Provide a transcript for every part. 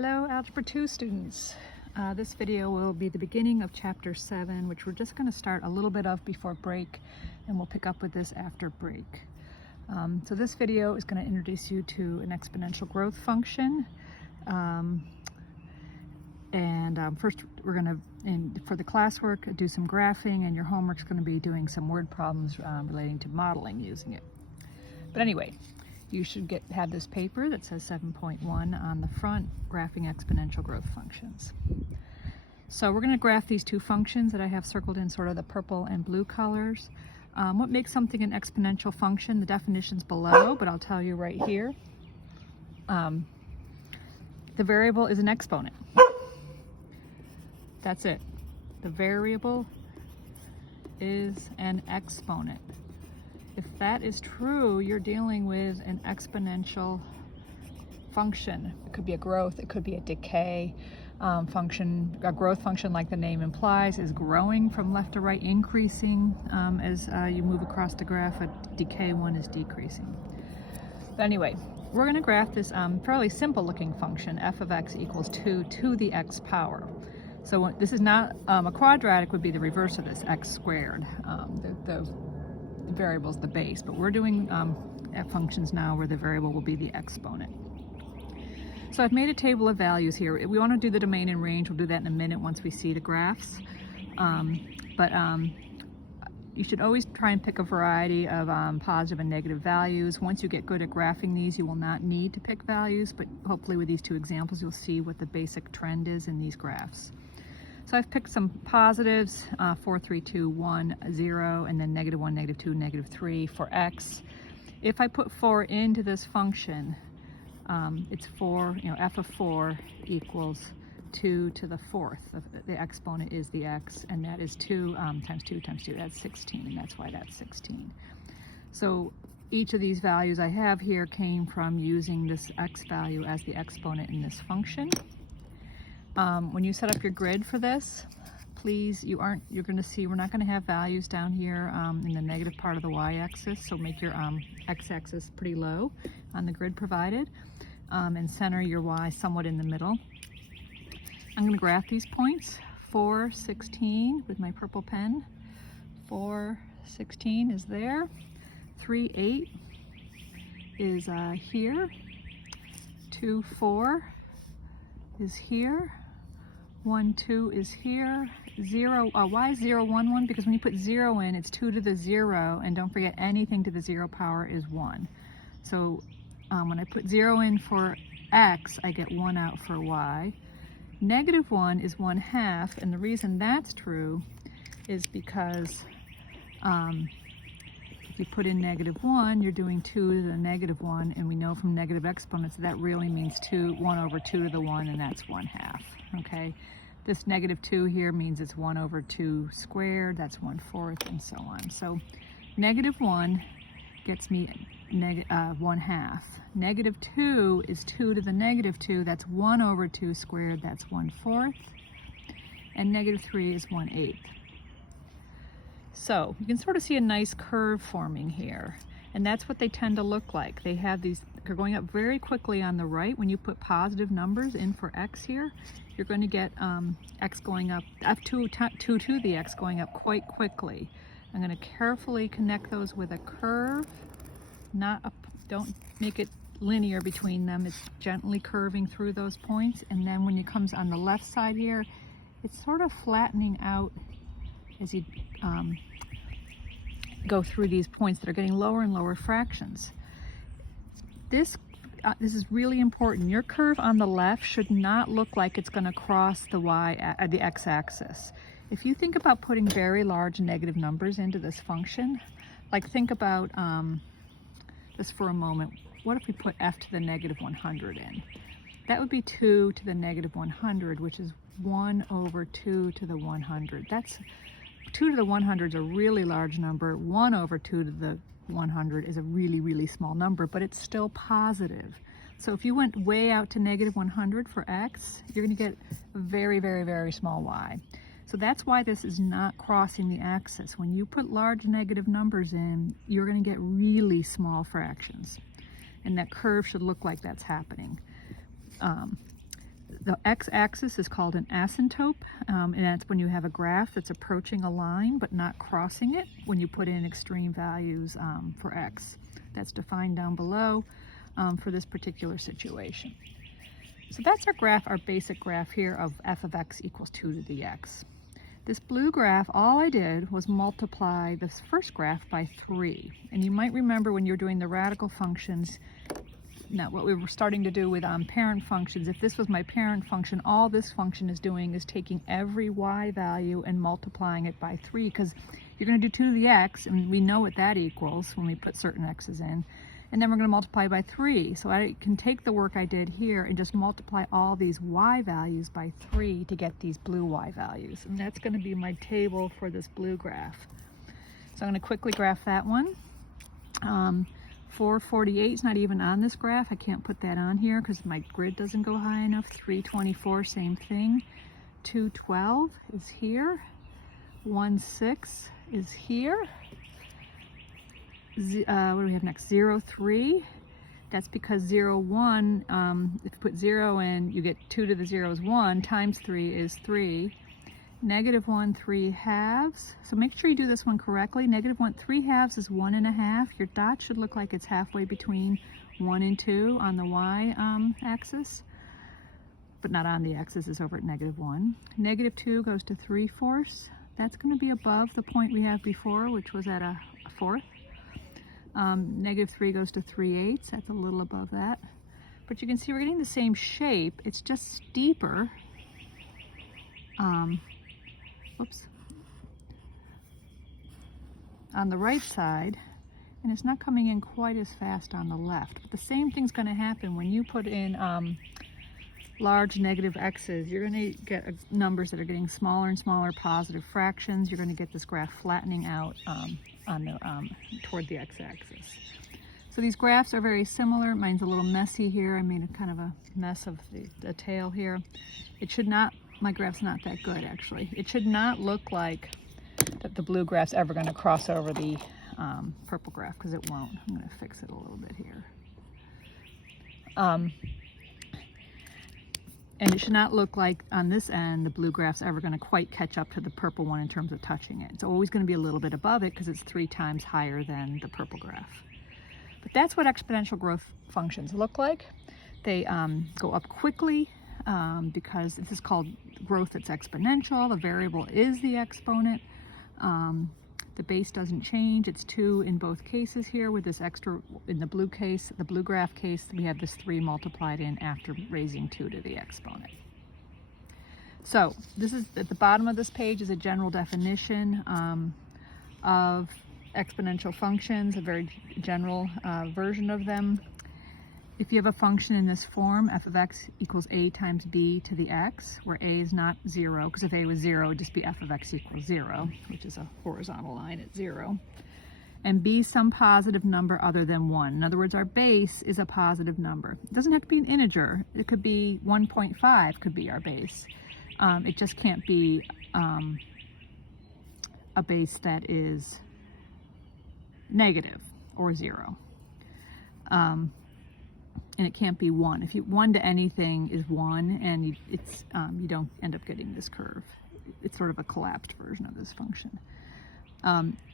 Hello, Algebra 2 students. This video will be the beginning of Chapter 7, which we're just going to start a little bit of before break, and we'll pick up with this after break. So this video is going to introduce you to an exponential growth function. First we're going to, for the classwork, do some graphing, and your homework's going to be doing some word problems relating to modeling using it. But anyway, you should have this paper that says 7.1 on the front, graphing exponential growth functions. So we're going to graph these two functions that I have circled in sort of the purple and blue colors. What makes something an exponential function? The definition's below, but I'll tell you right here. The variable is an exponent. That's it. The variable is an exponent. If that is true, you're dealing with an exponential function. It could be a growth, it could be a decay function. A growth function, like the name implies, is growing from left to right, increasing as you move across the graph. A decay one is decreasing. But anyway, we're going to graph this fairly simple looking function, f of x equals 2 to the x power. So this is not, a quadratic would be the reverse of this, x squared. The variable is the base, but we're doing functions now where the variable will be the exponent. So I've made a table of values here. We want to do the domain and range. We'll do that in a minute once we see the graphs. You should always try and pick a variety of positive and negative values. Once you get good at graphing these, you will not need to pick values, but hopefully with these two examples, you'll see what the basic trend is in these graphs. So I've picked some positives, 4, 3, 2, 1, 0, and then negative 1, negative 2, negative 3 for x. If I put 4 into this function, it's 4, f of 4 equals 2 to the 4th. The exponent is the x, and that is 2 times 2 times 2. That's 16, and that's why that's 16. So each of these values I have here came from using this x value as the exponent in this function. When you set up your grid for this, please, you're going to see we're not going to have values down here in the negative part of the y-axis, so make your x-axis pretty low on the grid provided, and center your y somewhat in the middle. I'm going to graph these points. 4, 16 with my purple pen. 4, 16 is there. 3, 8 is here. 2, 4 is here. 1, 2 is here. 0, why 0, 1, 1? Because when you put 0 in, it's 2 to the 0, and don't forget anything to the 0 power is 1. So when I put 0 in for x, I get 1 out for y. Negative 1 is 1/2, and the reason that's true is because if you put in negative 1, you're doing 2 to the negative 1, and we know from negative exponents that really means 1 over 2 to the 1, and that's 1/2, okay? This negative 2 here means it's 1 over 2 squared, that's 1/4, and so on. So negative 1 gets me 1/2. Negative 2 is 2 to the negative 2, that's 1 over 2 squared, that's 1/4. And negative 3 is 1/8. So you can sort of see a nice curve forming here. And that's what they tend to look like. They have these, they're going up very quickly on the right. When you put positive numbers in for x here, you're going to get x going up, f2 to the x going up quite quickly. I'm going to carefully connect those with a curve. Don't make it linear between them. It's gently curving through those points. And then when it comes on the left side here, it's sort of flattening out as you go through these points that are getting lower and lower fractions. This is really important. Your curve on the left should not look like it's going to cross the the x-axis. If you think about putting very large negative numbers into this function, like think about this for a moment. What if we put f to the negative 100 in? That would be 2 to the negative 100, which is 1 over 2 to the 100. That's 2 to the 100 is a really large number. 1 over 2 to the 100 is a really, really small number, but it's still positive. So if you went way out to negative 100 for x, you're going to get a very, very, very small y. So that's why this is not crossing the axis. When you put large negative numbers in, you're going to get really small fractions. And that curve should look like that's happening. The x-axis is called an asymptote, and that's when you have a graph that's approaching a line but not crossing it when you put in extreme values for x. That's defined down below for this particular situation. So that's our graph, our basic graph here of f of x equals 2 to the x. This blue graph, all I did was multiply this first graph by 3. And you might remember when you're doing the radical functions, now what we were starting to do with parent functions, if this was my parent function, all this function is doing is taking every y value and multiplying it by 3, because you're going to do 2 to the x, and we know what that equals when we put certain x's in. And then we're going to multiply by 3. So I can take the work I did here and just multiply all these y values by 3 to get these blue y values. And that's going to be my table for this blue graph. So I'm going to quickly graph that one. 448 is not even on this graph. I can't put that on here because my grid doesn't go high enough. 324, same thing. 212 is here. 16 is here. What do we have next? 03. That's because 01, if you put 0 in, you get 2 to the 0 is 1, times 3 is 3. -1, 3 halves. So make sure you do this one correctly. -1, 3 halves is 1.5. Your dot should look like it's halfway between 1 and 2 on the y axis, but not on the axis, it's over at -1. -2 goes to 3/4. That's going to be above the point we have before, which was at a fourth. -3 goes to 3/8. That's a little above that. But you can see we're getting the same shape. It's just steeper. Whoops. On the right side, and it's not coming in quite as fast on the left. But the same thing's going to happen when you put in large negative x's. You're going to get numbers that are getting smaller and smaller positive fractions. You're going to get this graph flattening out toward the x-axis. So these graphs are very similar. Mine's a little messy here. I made a kind of a mess of the tail here. It should not, my graph's not that good actually. It should not look like that the blue graph's ever going to cross over the purple graph, because it won't. I'm going to fix it a little bit here. And it should not look like on this end the blue graph's ever going to quite catch up to the purple one in terms of touching it. It's always going to be a little bit above it because it's 3 times higher than the purple graph. But that's what exponential growth functions look like. They go up quickly because this is called growth that's exponential. The variable is the exponent. The base doesn't change. It's 2 in both cases here. With this extra, in the blue case, the blue graph case, we have this 3 multiplied in after raising 2 to the exponent. So this is at the bottom of this page is a general definition of exponential functions, a very general version of them. If you have a function in this form, f of x equals a times b to the x, where a is not 0, because if a was 0, it would just be f of x equals 0, which is a horizontal line at 0. And b is some positive number other than 1. In other words, our base is a positive number. It doesn't have to be an integer. It could be 1.5 could be our base. It just can't be a base that is negative or 0. And it can't be 1. If you 1 to anything is 1, and you don't end up getting this curve. It's sort of a collapsed version of this function.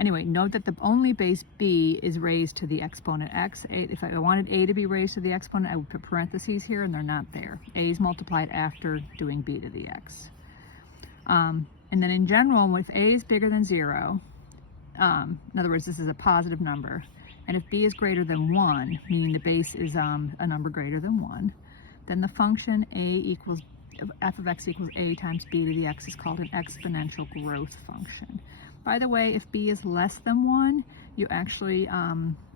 Anyway, note that the only base b is raised to the exponent x. If I wanted a to be raised to the exponent, I would put parentheses here, and they're not there. A is multiplied after doing b to the x. And then in general, if a is bigger than 0, in other words, this is a positive number, and if b is greater than 1, meaning the base is a number greater than 1, then the function f of x equals a times b to the x is called an exponential growth function. By the way, if b is less than 1, you actually,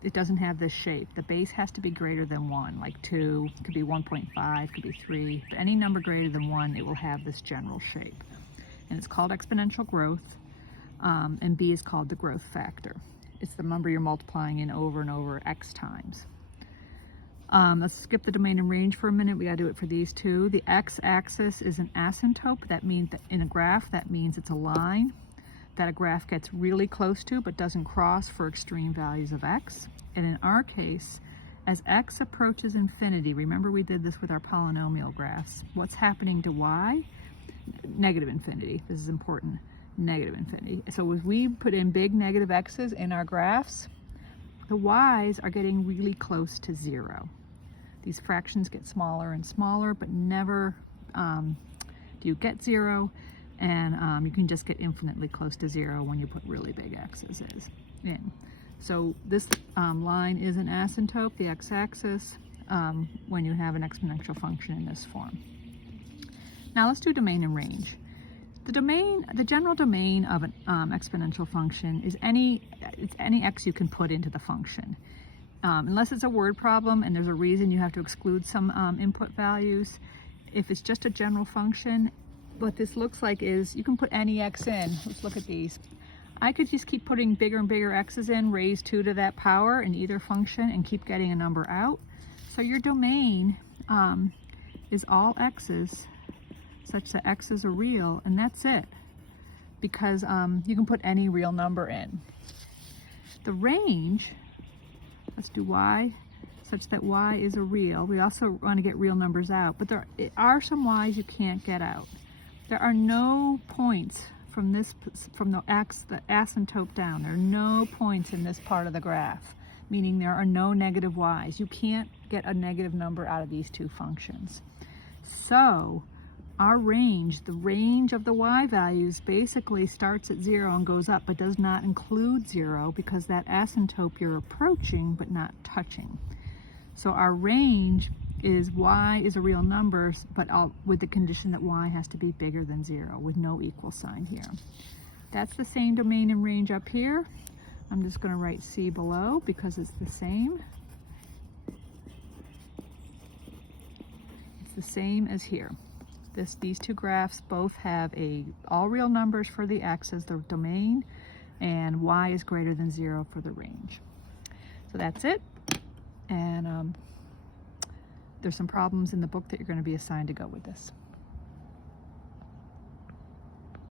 it doesn't have this shape. The base has to be greater than 1, like 2, could be 1.5, could be 3, but any number greater than 1, it will have this general shape. And it's called exponential growth, and b is called the growth factor. It's the number you're multiplying in over and over x times. Let's skip the domain and range for a minute. We gotta do it for these two. The x-axis is an asymptote. That means that in a graph, that means it's a line that a graph gets really close to but doesn't cross for extreme values of x. And in our case, As x approaches infinity, remember we did this with our polynomial graphs, what's happening to y? Negative infinity. This is important. Negative infinity. So as we put in big negative x's in our graphs, the y's are getting really close to 0. These fractions get smaller and smaller, but never do you get 0, and you can just get infinitely close to 0 when you put really big x's in. So this line is an asymptote, the x-axis, when you have an exponential function in this form. Now let's do domain and range. The general domain of an exponential function is any x you can put into the function. Unless it's a word problem and there's a reason you have to exclude some input values. If it's just a general function, what this looks like is you can put any x in. Let's look at these. I could just keep putting bigger and bigger x's in, raise 2 to that power in either function, and keep getting a number out. So your domain is all x's such that x's are real, and that's it, because you can put any real number in. The range, let's do y such that y is a real. We also want to get real numbers out, but there are some y's you can't get out. There are no points from the asymptote down. There are no points in this part of the graph, meaning there are no negative y's. You can't get a negative number out of these two functions. So our range, the range of the y values, basically starts at 0 and goes up, but does not include 0 because that asymptote you're approaching but not touching. So our range is y is a real number, but with the condition that y has to be bigger than 0 with no equal sign here. That's the same domain and range up here. I'm just going to write C below because it's the same. It's the same as here. These two graphs both have all real numbers for the x as the domain, and y is greater than 0 for the range. So that's it. And there's some problems in the book that you're going to be assigned to go with this.